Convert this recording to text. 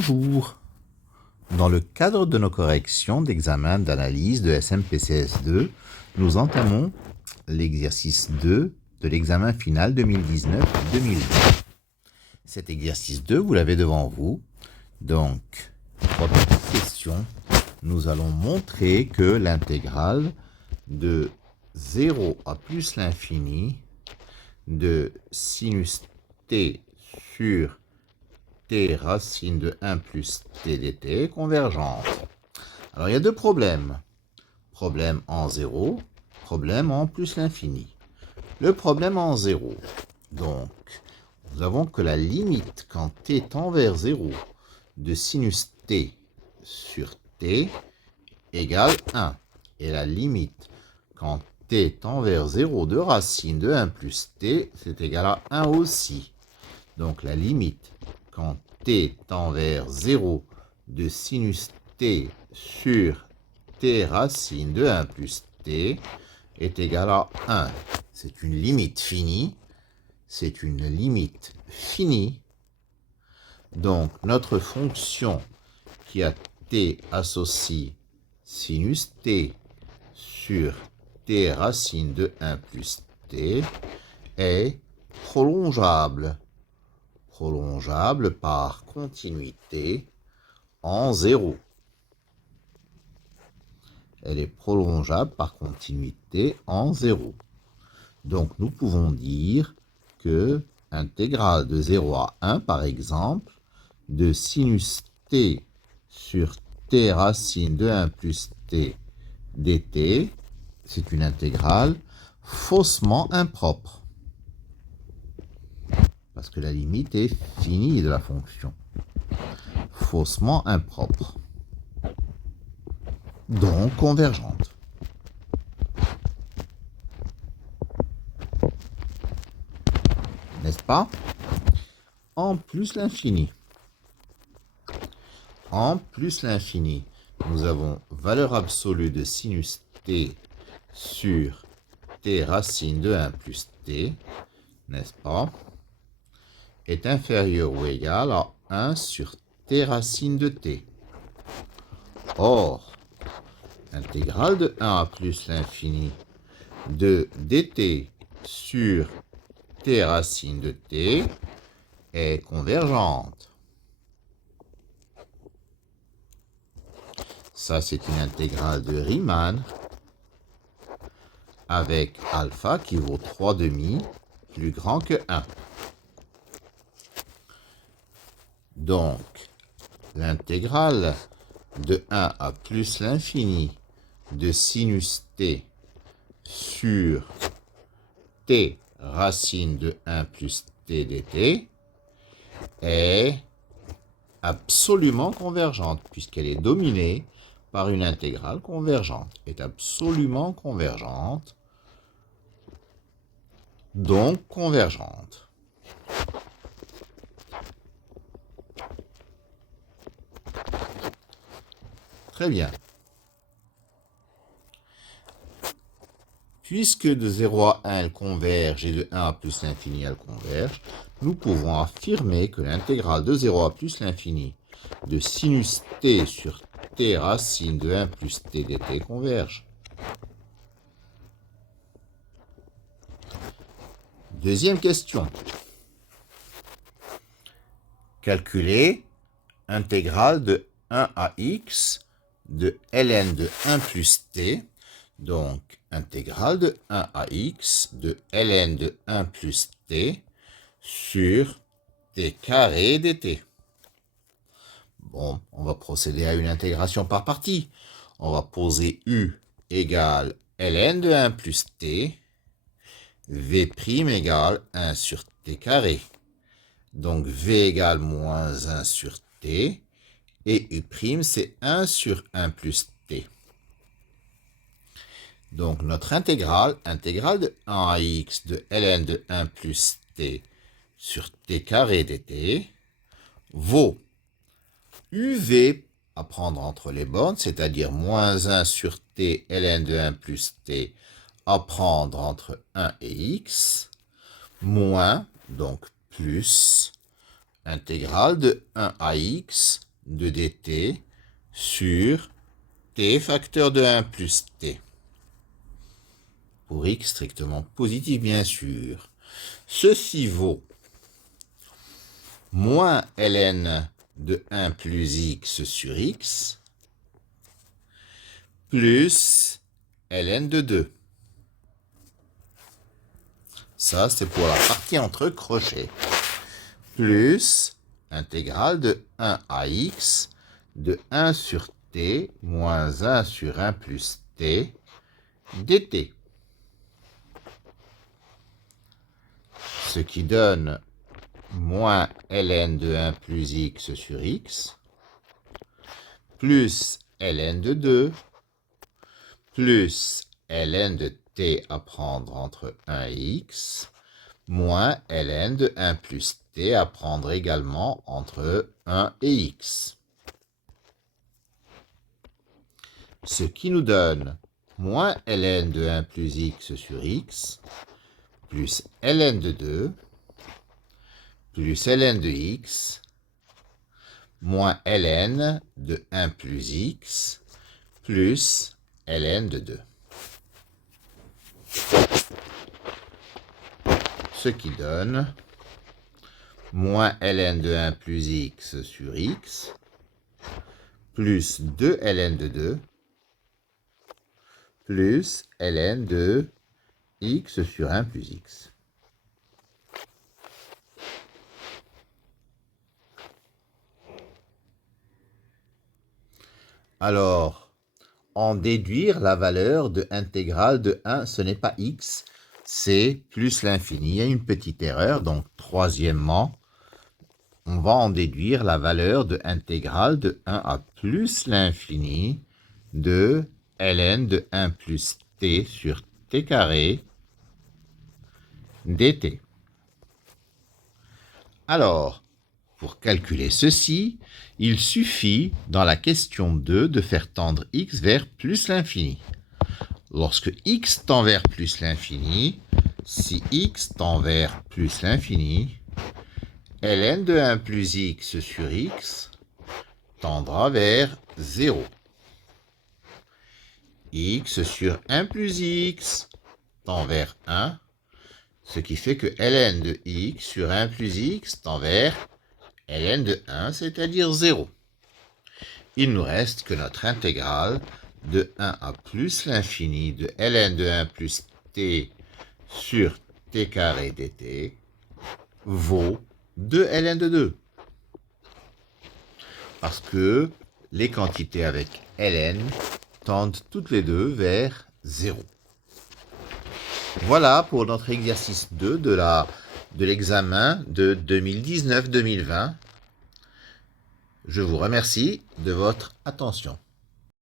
Bonjour. Dans le cadre de nos corrections d'examen d'analyse de SMPCS2, nous entamons l'exercice 2 de l'examen final 2019-2020. Cet exercice 2, vous l'avez devant vous. Donc, trois petites questions. Nous allons montrer que l'intégrale de 0 à plus l'infini de sinus t sur t racine de 1 plus t dt est convergente. Alors, il y a deux problèmes. Problème en 0, problème en plus l'infini. Le problème en 0. Donc, nous avons que la limite quand t tend vers 0 de sinus t sur t égale 1. Et la limite quand t tend vers 0 de racine de 1 plus t, c'est égal à 1 aussi. Donc, la limite quand t tend vers 0 de sinus t sur t racine de 1 plus t est égal à 1. C'est une limite finie. C'est une limite finie. Donc, notre fonction qui a t associe sinus t sur t racine de 1 plus t est prolongeable. Prolongeable par continuité en 0. Elle est prolongeable par continuité en 0. Donc, nous pouvons dire que intégrale de 0 à 1, par exemple, de sinus t sur t racine de 1 plus t dt, c'est une intégrale faussement impropre. Parce que la limite est finie de la fonction. Faussement impropre. Donc convergente. N'est-ce pas? En plus l'infini. En plus l'infini, nous avons valeur absolue de sinus t sur t racine de 1 plus t, n'est-ce pas, est inférieur ou égal à 1 sur t racine de t. Or, intégrale de 1 à plus l'infini de dt sur t racine de t est convergente. Ça, c'est une intégrale de Riemann avec alpha qui vaut 3,5 plus grand que 1. Donc, l'intégrale de 1 à plus l'infini de sinus t sur t racine de 1 plus t dt est absolument convergente, puisqu'elle est dominée par une intégrale convergente. Est absolument convergente, donc convergente. Très bien. Puisque de 0 à 1, elle converge et de 1 à plus l'infini, elle converge, nous pouvons affirmer que l'intégrale de 0 à plus l'infini de sinus t sur t racine de 1 plus t dt converge. Deuxième question. Calculer intégrale de 1 à x de ln de 1 plus t. Donc, intégrale de 1 à x de ln de 1 plus t sur t carré dt. Bon, on va procéder à une intégration par partie. On va poser u égale ln de 1 plus t, v' égale 1 sur t carré. Donc, v égale moins 1 sur t, et u' c'est 1 sur 1 plus t. Donc, notre intégrale de 1 à x de ln de 1 plus t sur t carré dt vaut uv à prendre entre les bornes, c'est-à-dire moins 1 sur t ln de 1 plus t à prendre entre 1 et x, moins, donc plus, intégrale de 1 à x de dt sur t facteur de 1 plus t. Pour x strictement positif, bien sûr. Ceci vaut moins ln de 1 plus x sur x plus ln de 2. Ça, c'est pour la partie entre crochets. Plus intégrale de 1 à x de 1 sur t moins 1 sur 1 plus t dt. Ce qui donne moins ln de 1 plus x sur x plus ln de 2 plus ln de t à prendre entre 1 et x moins ln de 1 plus t à prendre également entre 1 et x. Ce qui nous donne moins ln de 1 plus x sur x plus ln de 2 plus ln de x moins ln de 1 plus x plus ln de 2. Ce qui donne moins ln de 1 plus x sur x plus 2 ln de 2 plus ln de x sur 1 plus x. Alors, en déduire la valeur de intégrale de 1, ce n'est pas x, c'est plus l'infini. Il y a une petite erreur, donc troisièmement, on va en déduire la valeur de intégrale de 1 à plus l'infini de ln de 1 plus t sur t carré dt. Alors, pour calculer ceci, il suffit, dans la question 2, de faire tendre x vers plus l'infini. Lorsque x tend vers plus l'infini, si x tend vers plus l'infini, ln de 1 plus x sur x tendra vers 0. X sur 1 plus x tend vers 1, ce qui fait que ln de x sur 1 plus x tend vers ln de 1, c'est-à-dire 0. Il nous reste que notre intégrale de 1 à plus l'infini de ln de 1 plus t sur t carré dt vaut 2 ln de 2. Parce que les quantités avec ln tendent toutes les deux vers 0. Voilà pour notre exercice 2 de l'examen de 2019-2020. Je vous remercie de votre attention.